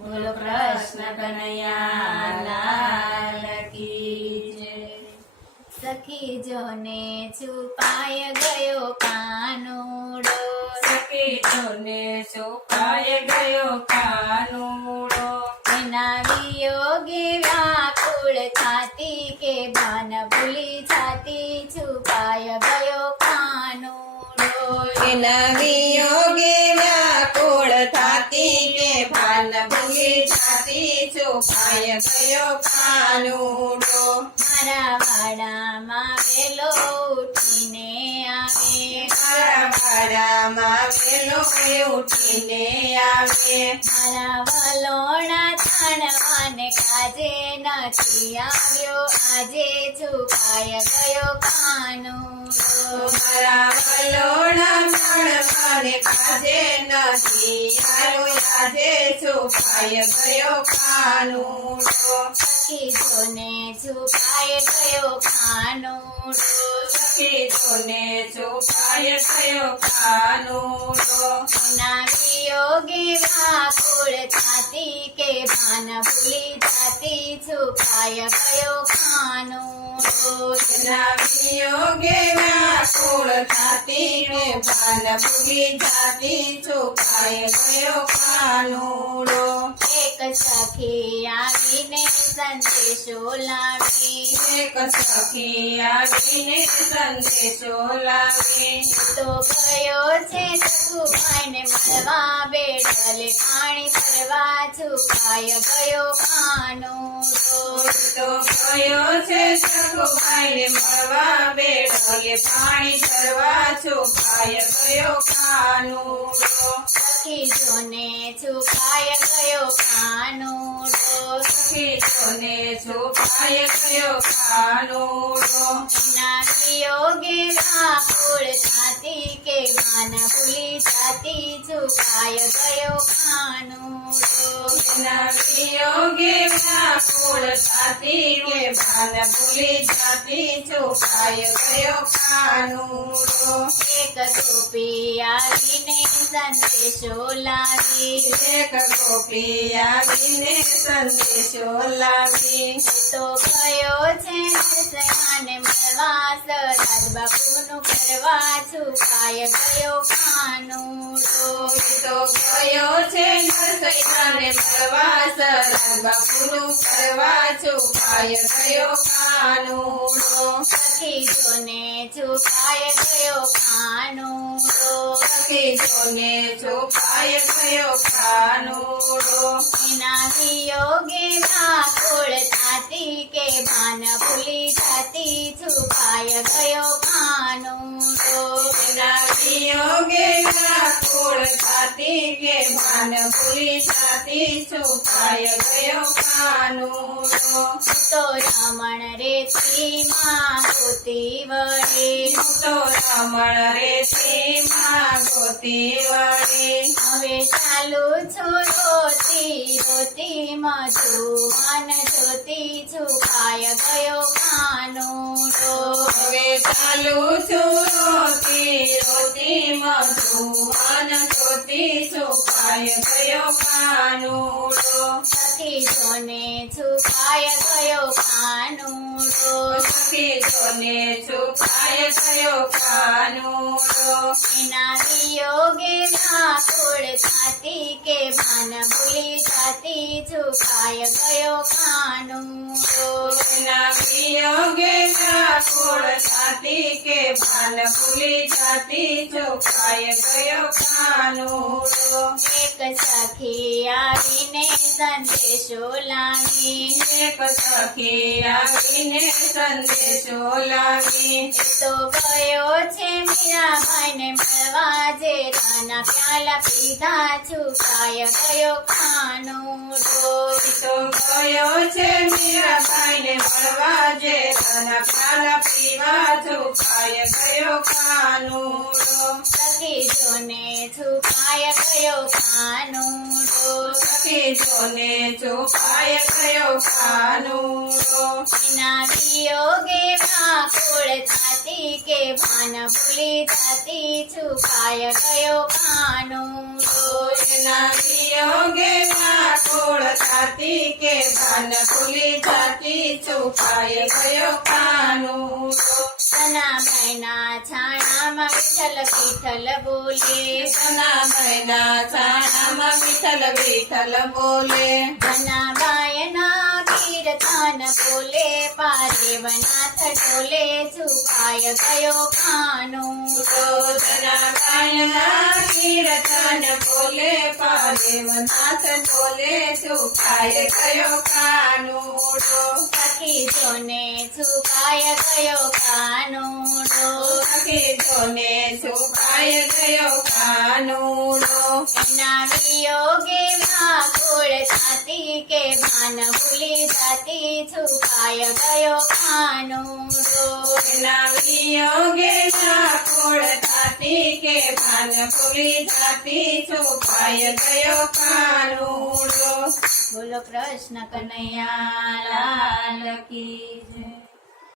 બોલો કૃષ્ણ કનૈયા લાલ કી જય। સખી જોને છુપાય ગયો કાનુડો, સખી જોને છુપાય ગયો કાનુડો, એના વિયોગે વ્યાકુળ છાતી કે ભાન ભૂલી છાતી છુપાય ગયો કાનુડો। એના વિયોગે વ્યાકુળ થાતી કે ભાન ભૂલી જાતી છુપાય ગયો કાનુડો। મારા વાડામાં વેલો ઉઠીને આવે, મારા વાડામાં વેલો ઉઠીને આવે, મારા વલોણા થાણવાને કાજે નથી આવ્યો, આજે છુપાય ગયો કાનુડો। મારા વલોણા મળવાને કાજે નથી આવ્યો, આજે છુપાય ગયો કાનુડો। સખી જોને છુપાય ગયો કાનુડો, સખી જોને છુપાય ગયો કાનુડો, એના વિયોગે વ્યાકુળ છાતી કે ભાન ભૂલી જાતી છુપાય ગયો કાનુડો। એના વિયોગે વ્યાકુળ થાતી કે ભાન ભૂલી જાતી છુપાય ગયો કાનુડો। એક સખી આવીને સંદેશો લાવી, એક સખી આવીને સંદેશો લાવી, તો ગયો છે સખુભાઈને મળવા, બેડલે પાણી ભરવા છુપાય ગયો કાનુડો। તો ગયો છે સખુભાઈને મળવા, બેડલે પાણી ભરવા છુપાય ગયો કાનુડો। સખી જોને છુપાય ગયો કાનુડો, સખી જોને છુપાય ગયો કાનુડો, એના વિયોગે વ્યાકુળ છાતી કે ભાન ભૂલી જાતી છુપાય ગયો કાનુડો। એના વિયોગે વ્યાકુળ થાતી કે ભાન ભૂલી જાતી છુપાય ગયો કાનુડો। એક ગોપી આવીને સંદેશો લાવી, એક ગોપી આવીને સંદેશો લાવી, તો ગયો છે નરસૈયાને મળવા, સરાજ બાપુનું કરવા છુપાય ગયો કાનુડો। તો ગયો છે નરસૈયાને મળવા, સરાજ બાપુનું કરવા છુપાય ગયો કાનુડો। સખી જોને છુપાય ગયો કાનુડો, સખી જોને છુપાય ગયો કાનુડો, એના વિયોગે વ્યાકુળ છાતી કે ભાન ભૂલી જાતી છુપાય ગયો કાનુડો। એના વિયોગે વ્યાકુળ થાતી કે ભાન ભૂલી જાતી છુપાય ગયો કાનુડો। તો રમણ રેતીમાં ગોતી વળે, તો રમણ રેતી માં ગોતી વળે, હવે ચાલુ છો રોતી રોતી મધુવન જોતી છુપાય ગયો કાનુડો। હવે ચાલુ છું રોતી રોતી મધુવન જોતી છુપાય ગયો કાનુડો। સખી જોને છુપાય ગયો કાનુડો, સખી જોને છુપાય ગયો કાનુડો, એના વિયોગે વ્યાકુળ છાતી કે ભાન ભૂલી જાતી છુપાય ગયો કાનુડો। એના વિયોગે વ્યાકુળ થાતી કે ભાન ભૂલી જાતી છુપાય ગયો કાનુડો। એક સખી આવીને સંદેશો લાવી, એક સખી આવીને સંદેશો લાવી, તો ગયો છે મીરાબાઈને મળવા, જે રાના પ્યાલા પીધા છુપાય ગયો કાનુડો। તો ગયો છે મીરાબાઈને મળવા, જે તના પ્યાલા પીવા છુપાય ગયો કાનુડો। સખી જોને છુપાય ગયો કાનુડો, સખી જોને છુપાય ગયો કાનુડો, એના વિયોગે વ્યાકુળ છાતી કે ભાન ભૂલી જાતી છુપાય ગયો કાનુડો। એના વિયોગે વ્યાકુળ જાતી કે ભાન ભૂલી જાતી છુપાય ગયો કાનુડો સનાભાઈના છાણામાં વિઠ્ઠલ વિઠ્ઠલ બોલે સનાભાઈના છાણામાં વિઠ્ઠલ વિઠ્ઠલ બોલે જનાબાયના કીર્તન બોલે પારેવનાથ ડોલે છુપાય ગયો કાનુડો જનાબાયના કીર્તન બોલે પાદેવનાથ બોલે છુપાય ગયો કાનુડો સખી જોને છુપાય ગયો કાનુડો સખીજોને છુપાય ગયો કાનુડો એના વિયોગે વ્યાકુળ થતી કે ભાન ભૂલી જતી છુપાય ગયો કાનુડો એના વિયોગે વ્યાકુળ થતી કે ભાન ભૂલી જાતી છુપાય ગયો કાનુડો બોલો કૃષ્ણ કનૈયા લાલ કી જય.